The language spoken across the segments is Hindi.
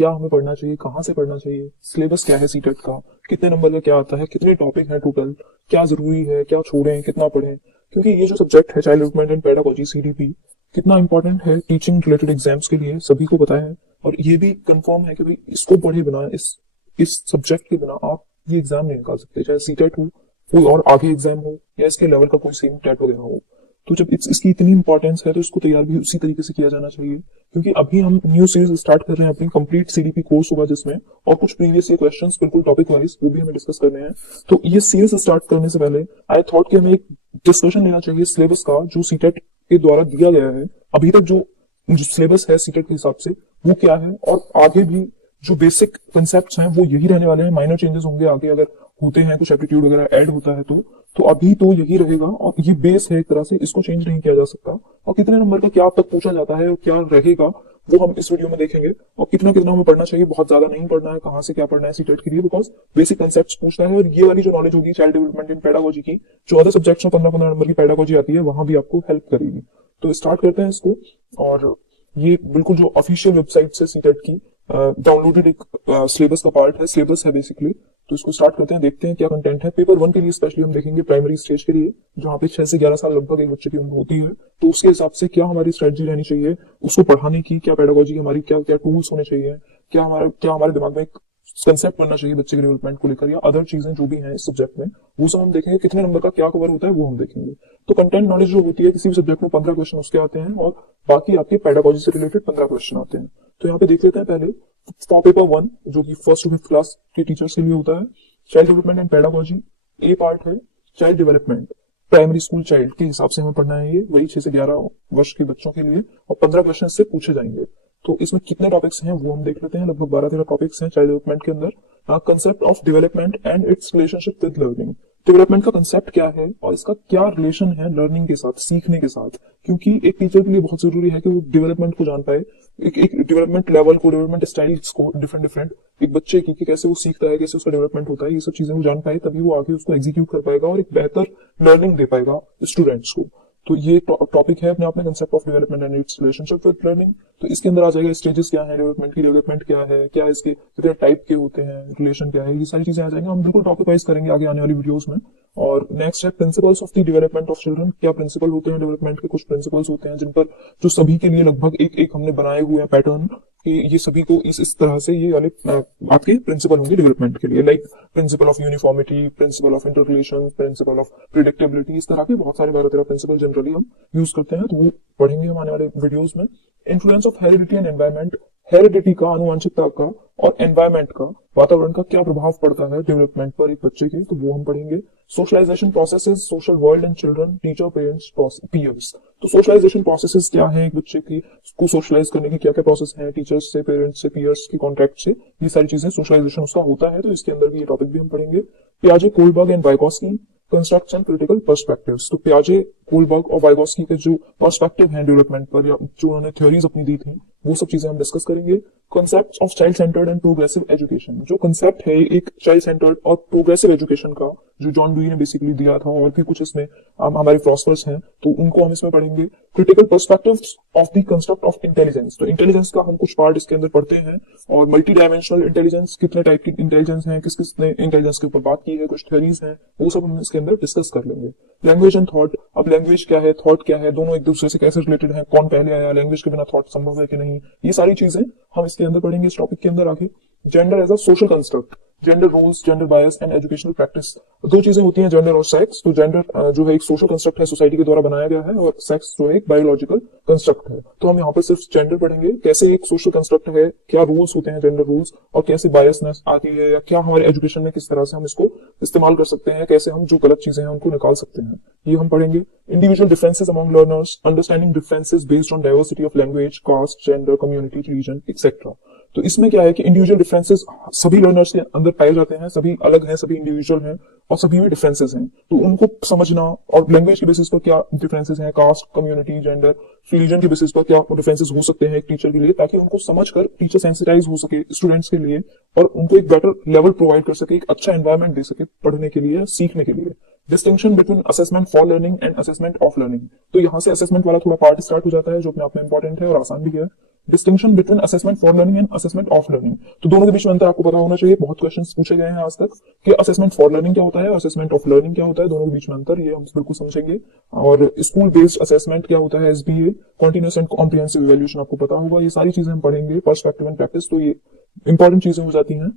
क्या हमें पढ़ना चाहिए, कहाँ से पढ़ना चाहिए, सिलेबस क्या है सीटेट का, कितने नंबर का क्या आता है, कितने टॉपिक हैं टोटल, क्या जरूरी है, क्या छोड़ें, कितना पढ़ें। क्योंकि ये जो सब्जेक्ट है child development and pedagogy CDP कितना इंपॉर्टेंट है टीचिंग रिलेटेड एग्जाम्स के लिए, सभी को पता है। और ये भी कंफर्म है कि भाई इसको पढ़े बिना, इस सब्जेक्ट के बिना आप ये एग्जाम नहीं निकाल सकते, चाहे सीटेट हो, कोई और आगे एग्जाम हो, या इसके लेवल का कोई सेम टेट वगैरह हो। तो जब इसकी इतनी इंपॉर्टेंस है तो इसको तैयार भी उसी तरीके से किया जाना चाहिए। क्योंकि अभी हम न्यू सीरीज स्टार्ट कर रहे हैं, अपनी कंप्लीट सीडीपी कोर्स होगा जिसमें, और कुछ प्रीवियस क्वेश्चंस बिल्कुल टॉपिक वाइज वो भी हमें डिस्कस करने हैं। तो ये सीरीज स्टार्ट करने से पहले आई थॉट कि हमें एक डिस्कशन लेना चाहिए सिलेबस का, जो सीटेट के द्वारा दिया गया है अभी तक, जो सिलेबस है सीटेट के हिसाब से वो क्या है, और आगे भी जो बेसिक कंसेप्ट हैं वो यही रहने वाले हैं। माइनर चेंजेस होंगे आगे, अगर होते हैं कुछ एप्टीट्यूड वगैरह ऐड होता है तो अभी तो यही रहेगा, और ये बेस है एक तरह से, इसको चेंज नहीं किया जा सकता। और कितने नंबर का क्या अब तक पूछा जाता है और क्या रहेगा वो हम इस वीडियो में देखेंगे। और कितना कितना हमें पढ़ना चाहिए, बहुत ज्यादा नहीं पढ़ना है, कहाँ से क्या पढ़ना है सीटेट के लिए, बिकॉज बेसिक कंसेप्ट पूछता है। और ये वाली जो नॉलेज होगी चाइल्ड डेवलपमेंट इन पेडागोजी की, जो अदर सब्जेक्ट्स में 15-15 नंबर की पेडागोजी आती है, वहां भी आपको हेल्प करेगी। तो स्टार्ट करते हैं इसको। और ये बिल्कुल जो ऑफिशियल वेबसाइट से सीटेट की डाउनलोडेड एक सिलेबस का पार्ट है, सिलेबस है बेसिकली। तो इसको स्टार्ट करते हैं, देखते हैं क्या कंटेंट है। पेपर 1 के लिए स्पेशली हम देखेंगे प्राइमरी स्टेज के लिए, जहाँ पे 6 से 11 साल लगभग एक बच्चे की उम्र होती है। तो उसके हिसाब से क्या हमारी स्ट्रेटजी रहनी चाहिए उसको पढ़ाने की, क्या पेडागोजी हमारी, क्या क्या टूल्स होने चाहिए, क्या हमारे दिमाग में एक कंसेप्ट बनना चाहिए बच्चे के डेवलपमेंट को लेकर, या अदर चीजें जो भी हैं इस सब्जेक्ट में, वो सब हम देखेंगे। कितने नंबर का क्या कवर होता है वो हम देखेंगे। तो कंटेंट नॉलेज जो होती है किसी भी सब्जेक्ट में 15 क्वेश्चन उसके आते हैं, और बाकी आपके पेडागोजी से रिलेटेड 15 क्वेश्चन आते हैं। तो यहाँ पे देख लेते हैं पहले पेपर 1, जो कि 1st to 5th क्लास के टीचर्स के लिए होता है। Child development and pedagogy A part है। Child development primary school child के हिसाब से हमें पढ़ना है, ये वही 6 से 11 वर्ष के बच्चों के लिए, और 15 क्वेश्चन से पूछे जाएंगे। तो इसमें कितने टॉपिक्स हैं वो हम देख लेते हैं। लगभग 12-13 टॉपिक्स हैं चाइल्ड डेवलपमेंट के अंदर। Concept of development and it's relationship with learning, development का कंसेप्ट क्या है और इसका क्या रिलेशन है लर्निंग के साथ, सीखने के साथ। क्योंकि एक टीचर के लिए बहुत जरूरी है कि वो डेवलपमेंट को जान पाए, एक डेवलपमेंट लेवल को, डेवलपमेंट स्टाइल्स को, डिफरेंट डिफरेंट एक बच्चे की, कि कैसे वो सीखता है, कैसे उसका डेवलपमेंट होता है, ये सब चीजें वो जान पाए, तभी वो आगे उसको एग्जीक्यूट कर पाएगा और एक बेहतर लर्निंग दे पाएगा स्टूडेंट्स को। तो ये टॉपिक है अपने आप में, concept of development and it's relationship with learning. तो इसके अंदर आ जाएगा स्टेजेस क्या है डेवलपमेंट की, डेवलपमेंट क्या है, क्या इसके कितने टाइप के होते हैं, रिलेशन क्या है, ये सारी चीजें आ जाएंगी। हम बिल्कुल टॉपिक वाइज करेंगे आगे आने वाली वीडियोस में। और नेक्स्ट है principles of the development of children, क्या प्रिंसिपल होते हैं डेवलपमेंट के, कुछ प्रिंसिपल्स होते हैं जिन पर, जो सभी के लिए लगभग एक एक हमने बनाए हुए हैं पैटर्न, कि ये सभी को इस तरह से ये वाले आपके प्रिंसिपल होंगे डेवलपमेंट के लिए। Like principle of uniformity, principle of inter relation, principle of predictability, इस तरह के बहुत सारे 12-13 प्रिंसिपल जनरली हम यूज करते हैं। तो वो पढ़ेंगे हम आने वाले वीडियोस में। Influence of heredity and environment, heredity का, आनुवंशिकता का, और एनवायरमेंट का, वातावरण का क्या प्रभाव पड़ता है डेवलपमेंट पर एक बच्चे के, तो वो हम पढ़ेंगे। Socialization processes, social world and children, teacher, parents, peers. तो सोशलाइजेशन प्रोसेसेस क्या है, एक बच्चे की को सोशलाइज करने की क्या क्या प्रोसेस है, टीचर्स से, पेरेंट्स से, पीयर्स की कॉन्टेक्ट से, ये सारी चीजें सोशलाइजेशन उसका होता है। तो इसके अंदर भी ये टॉपिक भी हम पढ़ेंगे। पियाजे, Kohlberg and Vygotsky, construct and critical perspectives. तो पियाजे, कोलबर्ग और वाइगोस्की के जो पर्सपेक्टिव हैं डेवलपमेंट पर, या जो उन्होंने थ्योरीज अपनी दी थी, वो सब चीजें हम डिस्कस करेंगे। Concept of child centred and progressive education, जो कंसेप्ट है एक चाइल्ड सेंटर्ड और प्रोग्रेसिव एजुकेशन का, जो जॉन डुई ने बेसिकली दिया था, और भी कुछ इसमें हमारे फिलोसफर्स हैं, तो उनको हम इसमें पढ़ेंगे। Critical perspectives of the concept of intelligence, तो इंटेलिजेंस का हम कुछ पार्ट इसके अंदर पढ़ते हैं। और मल्टी डायमेंशनल इंटेलिजेंस, कितने टाइप की इंटेलिजेंस है, किस किस ने इंटेलिजेंस के ऊपर बात की है, कुछ थ्योरीज हैं, वो सब हम इसके अंदर डिस्कस कर लेंगे। लैंग्वेज एंड थॉट, अब लैंग्वेज क्या है, थॉट क्या है, दोनों एक दूसरे से कैसे रिलेटेड है, कौन पहले आया, लैंग्वेज के बिना थॉट संभव है कि नहीं, ये सारी चीजें हम इसके अंदर पढ़ेंगे इस टॉपिक के अंदर आगे। Gender as a social construct, gender roles, gender bias and educational practice, दो चीजें होती हैं, जेंडर और सेक्स। तो जेंडर जो है एक सोशल कंस्ट्रक्ट है, सोसाइटी के द्वारा बनाया गया है, और सेक्स जो है एक बायोलॉजिकल कंस्ट्रक्ट है। तो हम यहाँ पर सिर्फ जेंडर पढ़ेंगे, कैसे एक सोशल कंस्ट्रक्ट है, क्या रूल्स होते हैं जेंडर रूल्स, और कैसे बायसनेस आती है, या क्या हमारे एजुकेशन में किस तरह से हम इसको इस्तेमाल कर सकते हैं, कैसे हम जो गलत चीजें हैं उनको निकाल सकते हैं, ये हम पढ़ेंगे। Individual differences among learners, understanding differences based on diversity of language, caste, gender, community, region etcetera. तो इसमें क्या है कि इंडिविजुअल डिफरेंसेस सभी लर्नर्स के अंदर पाए जाते हैं, सभी अलग हैं, सभी इंडिविजुअल हैं, और सभी में डिफरेंसेस हैं। तो उनको समझना, और लैंग्वेज के बेसिस पर क्या डिफरेंसेस हैं, कास्ट, कम्युनिटी, जेंडर, रिलीजन के बेसिस पर क्या डिफरेंसेस हो सकते हैं एक टीचर के लिए, ताकि उनको समझकर टीचर सेंसिटाइज हो सके स्टूडेंट्स के लिए, और उनको एक बेटर लेवल प्रोवाइड कर सके, एक अच्छा एनवायरमेंट दे सके पढ़ने के लिए, सीखने के लिए। Distinction between assessment for learning and assessment of learning. तो यहाँ से असेसमेंट वाला थोड़ा पार्ट स्टार्ट हो जाता है जो अपने आप में इंपॉर्टेंट है और आसान भी है। Distinction between assessment for learning and assessment of learning, तो दोनों के बीच में अंतर आपको पता होना चाहिए। बहुत क्वेश्चंस पूछे गए हैं आज तक कि असेसमेंट फॉर लर्निंग क्या होता है, असेसमेंट ऑफ लर्निंग क्या होता है, दोनों के बीच में अंतर ये हम बिल्कुल समझेंगे। और स्कूल बेस्ड असेसमेंट क्या होता है, SBA, continuous and comprehensive evaluation आपको पता होगा। ये सारी चीजें हम पढ़ेंगे, पर्सपेक्टिव एंड प्रैक्टिस, तो ये इंपॉर्टेंट चीजें हो जाती हैं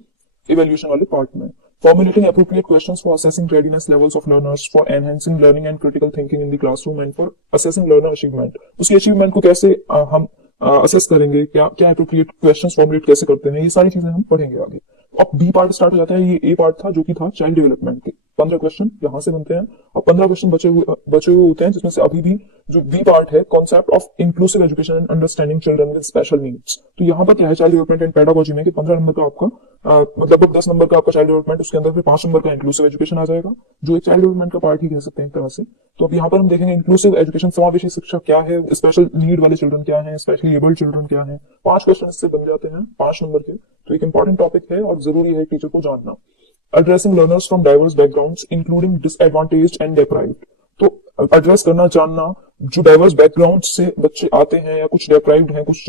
इवैल्यूएशन वाले पार्ट में। Formulating appropriate questions for assessing readiness levels of learners, for enhancing learning and critical thinking in the classroom, and for assessing learner achievement. उसकी अचीवमेंट को कैसे हम असेस करेंगे, क्या क्या अप्रोप्रिएट क्वेश्चंस फॉर्मुलेट कैसे करते हैं, ये सारी चीजें हम पढ़ेंगे आगे। अब बी पार्ट स्टार्ट हो जाता है। ये ए पार्ट था जो कि था चाइल्ड डेवलपमेंट के 15 क्वेश्चन यहाँ से बनते हैं और 15 क्वेश्चन बचे हुए होते हैं, जिसमें से अभी भी जो बी पार्ट है, concept of inclusive education and understanding children with special needs. तो यहाँ पर क्या है चाइल्ड डेवलपमेंट एंड पेडागोजी में कि 15 नंबर का आपका मतलब 10 नंबर का आपका चाइल्ड डेवलपमेंट, उसके अंदर फिर 5 नंबर का इंक्लूसिव एजुकेशन आ जाएगा, जो एक चाइल्ड डेवलपमेंट का पार्ट ही कह सकते हैं एक तरह से। तो अब यहाँ पर हम देखेंगे इंक्लूसिव एजुकेशन, समावेशी शिक्षा क्या है, स्पेशल नीड वाले चिल्ड्रन क्या है, स्पेशली एबल्ड चिल्ड्रन क्या है। 5 क्वेश्चन इससे बन जाते हैं 5 नंबर के। तो एक इंपॉर्टेंट टॉपिक है और जरूरी है टीचर को जानना। Addressing learners from diverse backgrounds including disadvantaged and deprived. तो एड्रेस करना, जानना जो डाइवर्स बैकग्राउंड से बच्चे आते हैं या कुछ डेप्राइव्ड हैं, कुछ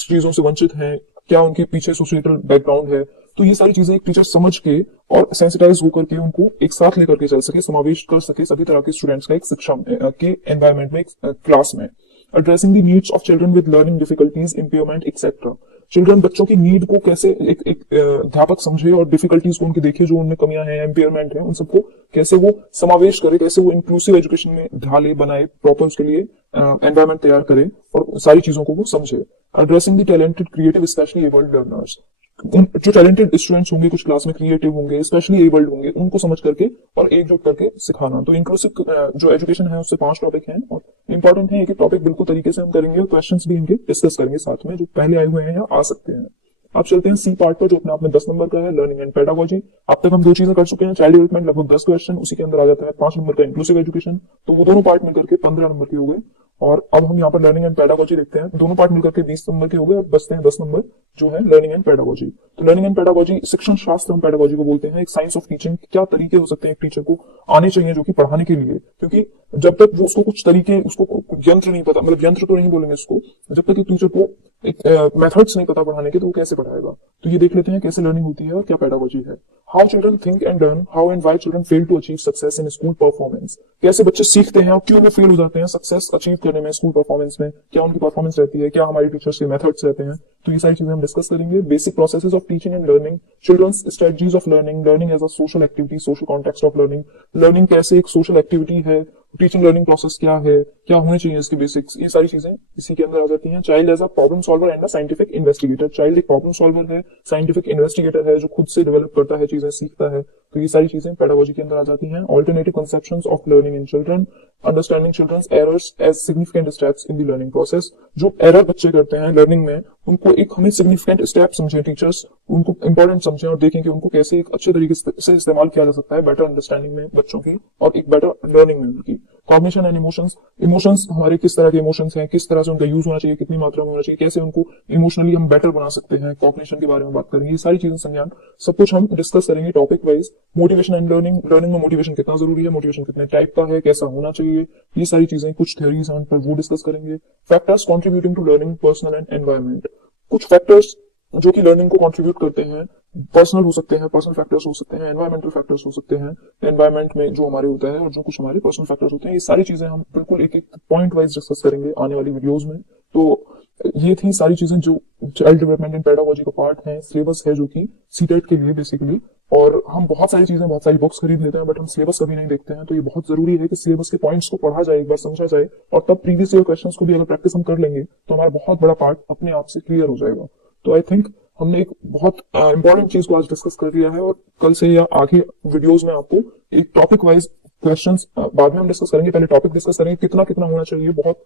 चीजों से वंचित हैं, क्या उनके पीछे सोसाइटल बैकग्राउंड है, तो ये सारी चीजें एक टीचर समझ के और सेंसिटाइज होकर के उनको एक साथ लेकर के चल सके, समावेश कर सके सभी तरह के स्टूडेंट्स का एक शिक्षा के एनवायरमेंट में, एक क्लास में। Addressing the needs of children with learning difficulties, impairment etcetera. Children, बच्चों की नीड को कैसे एक अध्यापक समझे और डिफिकल्टीज को उनके देखे, जो उनमें कमियां हैं, एम्पेयरमेंट है, उन सबको कैसे वो समावेश करे, कैसे वो इंक्लूसिव एजुकेशन में ढाले, बनाए, प्रॉपर उसके लिए एनवायरमेंट तैयार करे और सारी चीजों को वो समझे। Addressing the talented, creative, specially abled learners. जो टैलेंटेड स्टूडेंट्स होंगे कुछ क्लास में, क्रिएटिव होंगे, स्पेशली एबल्ड होंगे, उनको समझ करके और एकजुट करके सिखाना। तो इंक्लूसिव जो एजुकेशन है उससे 5 टॉपिक हैं और इंपॉर्टेंट है। एक एक टॉपिक बिल्कुल तरीके से हम करेंगे और क्वेश्चंस भी इनके डिस्कस करेंगे साथ में, जो पहले आए हुए हैं या आ सकते हैं। आप चलते हैं सी पार्ट पर, जो अपने आप में 10 नंबर का है, लर्निंग एंड पेडागोजी। अब तक हम 2 चीजें कर चुके हैं, चाइल्ड डेवलपमेंट लगभग 10 क्वेश्चन, उसी के अंदर आ जाता है 5 नंबर का इंक्लूसिव एजुकेशन, तो वो दोनों पार्ट मिलकर के 15 नंबर के हो गए। और अब हम यहाँ पर लर्निंग एंड पेडागोजी देखते हैं, दोनों पार्ट मिलकर के 20 नंबर के हो गए। अब बचते हैं 10 नंबर जो है लर्निंग एंड पेडागोजी। तो लर्निंग एंड पेडागोजी, शिक्षण शास्त्र हम पेडागोजी को बोलते हैं, एक साइंस ऑफ टीचिंग। क्या तरीके हो सकते हैं एक टीचर को आने चाहिए जो कि पढ़ाने के लिए, क्योंकि जब तक वो उसको कुछ तरीके, उसको यंत्र नहीं पता, मतलब यंत्र तो नहीं बोलेंगे उसको, जब तक एक टीचर को एक मेथड्स नहीं पता पढ़ाने के, तो वो कैसे पढ़ाएगा। तो ये देख लेते हैं कैसे लर्निंग होती है और क्या पेडागोजी है। How children think and learn, how and why children fail to achieve success in school performance. कैसे बच्चे सीखते हैं और क्यों वो फेल हो जाते हैं सक्सेस अचीव करने में स्कूल परफॉर्मेंस में, क्या उनकी परफॉर्मेंस रहती है, क्या हमारी टीचर्स के मेथड्स रहते हैं। तो ये सारी चीजें हम डिस्कस करेंगे। Basic processes of teaching and learning, children's strategies of learning, learning as a social activity, social context of learning. Learning कैसे एक सोशल एक्टिविटी है, टीचिंग लर्निंग प्रोसेस क्या है, क्या होने चाहिए इसके बेसिक्स, ये सारी चीजें इसी के अंदर आ जाती हैं। Child as a problem solver and a scientific investigator. Child एक प्रॉब्लम सॉल्वर है, साइंटिफिक इन्वेस्टिगेटर है, जो खुद से डेवलप करता है चीजें, सीखता है। तो ये सारी चीजें पेडागोजी के अंदर आ जाती हैं। Alternative conceptions of learning in children, understanding children's errors as significant steps in the learning process. जो एरर बच्चे करते हैं लर्निंग में, उनको एक हमें सिग्निफिकेंट स्टेप समझें टीचर्स, उनको इंपॉर्टेंट समझें और देखें कि उनको कैसे एक अच्छे तरीके से इस्तेमाल किया जा सकता है बेटर अंडरस्टैंडिंग में बच्चों की और एक बेटर लर्निंग में उनकी। कॉग्निशन एंड इमोशंस, इमोशंस हमारे किस तरह के इमोशंस हैं, किस तरह से उनका यूज होना चाहिए, कितनी मात्रा में होना चाहिए, कैसे उनको इमोशनली हम बेटर बना सकते हैं, कॉग्निशन के बारे में बात करेंगे। ये सारी चीजें, संज्ञान, सब कुछ हम डिस्कस करेंगे topic wise. Motivation and learning, learning में मोटिवेशन कितना जरूरी है, मोटिवेशन कितने टाइप का है, कैसा होना चाहिए, ये सारी चीजें, कुछ थ्योरीज हैं पर वो डिस्कस करेंगे। Factors contributing to learning, personal and environment. कुछ फैक्टर्स जो कि लर्निंग को कंट्रीब्यूट करते हैं, पर्सनल हो सकते हैं, पर्सनल फैक्टर्स हो सकते हैं, एनवायरमेंटल फैक्टर्स हो सकते हैं, एनवायरमेंट में जो हमारे होता है और जो कुछ हमारे पर्सनल फैक्टर्स होते हैं। ये सारी चीजें हम बिल्कुल एक एक पॉइंट वाइज डिस्कस करेंगे आने वाली वीडियोस में। तो ये थी सारी चीजें जो चाइल्ड डेवलपमेंट एंड पेडागोजी का पार्ट है, सिलेबस है जो कि सीटेट के लिए बेसिकली। और हम बहुत सारी चीजें, बहुत सारी बुक्स खरीद लेते हैं बट हम सिलेबस कभी नहीं देखते हैं। तो ये बहुत जरूरी है कि सिलेबस के पॉइंट्स को पढ़ा जाए, एक बार समझा जाए, और तब प्रीवियस ईयर क्वेश्चंस को भी अगर प्रैक्टिस हम कर लेंगे तो हमारा बहुत बड़ा पार्ट अपने आप से क्लियर हो जाएगा। तो आई थिंक हमने एक बहुत इंपॉर्टेंट चीज को आज डिस्कस कर लिया है और कल से या आगे वीडियोस में आपको एक टॉपिक वाइज क्वेश्चंस बाद में हम डिस्कस करेंगे। पहले टॉपिक डिस्कस करेंगे कितना कितना होना चाहिए, बहुत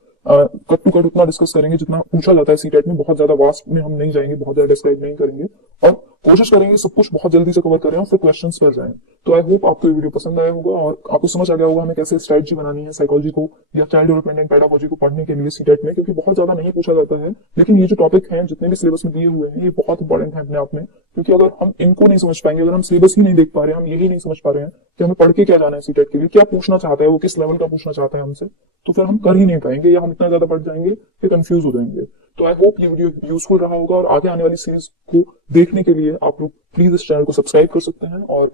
कट टू कट उतना डिस्कस करेंगे जितना पूछा जाता है सीटेट में। बहुत ज्यादा वास्ट में हम नहीं जाएंगे, बहुत ज्यादा डिस्क्राइब नहीं करेंगे। और कोशिश करेंगे सब कुछ बहुत जल्दी से कवर करें और फिर क्वेश्चंस पर जाएं। तो आई होप आपको ये वीडियो पसंद आया होगा और आपको समझ आ गया होगा हमें कैसे स्ट्रेटजी बनानी है साइकोलॉजी को या चाइल्ड डेवलपमेंट एंड पेडागोजी को पढ़ने के लिए सीटेट में, क्योंकि बहुत ज्यादा नहीं पूछा जाता है। लेकिन ये जो टॉपिक हैं जितने भी सिलेबस में दिए हुए हैं ये बहुत इंपॉर्टेंट है अपने आप में, क्योंकि अगर हम इनको नहीं समझ पाएंगे, अगर हम सिलेबस ही नहीं देख पा रहे हैं, हम यही नहीं समझ पा रहे हैं कि हमें पढ़ के क्या जाना है सीटेट के लिए, क्या पूछना चाहता है वो, किस लेवल का पूछना चाहता है हमसे, तो फिर हम कर ही नहीं पाएंगे या हम इतना ज्यादा पढ़ जाएंगे कि कंफ्यूज हो जाएंगे। तो आई होप ये वीडियो यूजफुल रहा होगा और आगे आने वाली सीरीज को देखने के लिए आप लोग प्लीज इस चैनल को सब्सक्राइब कर सकते हैं और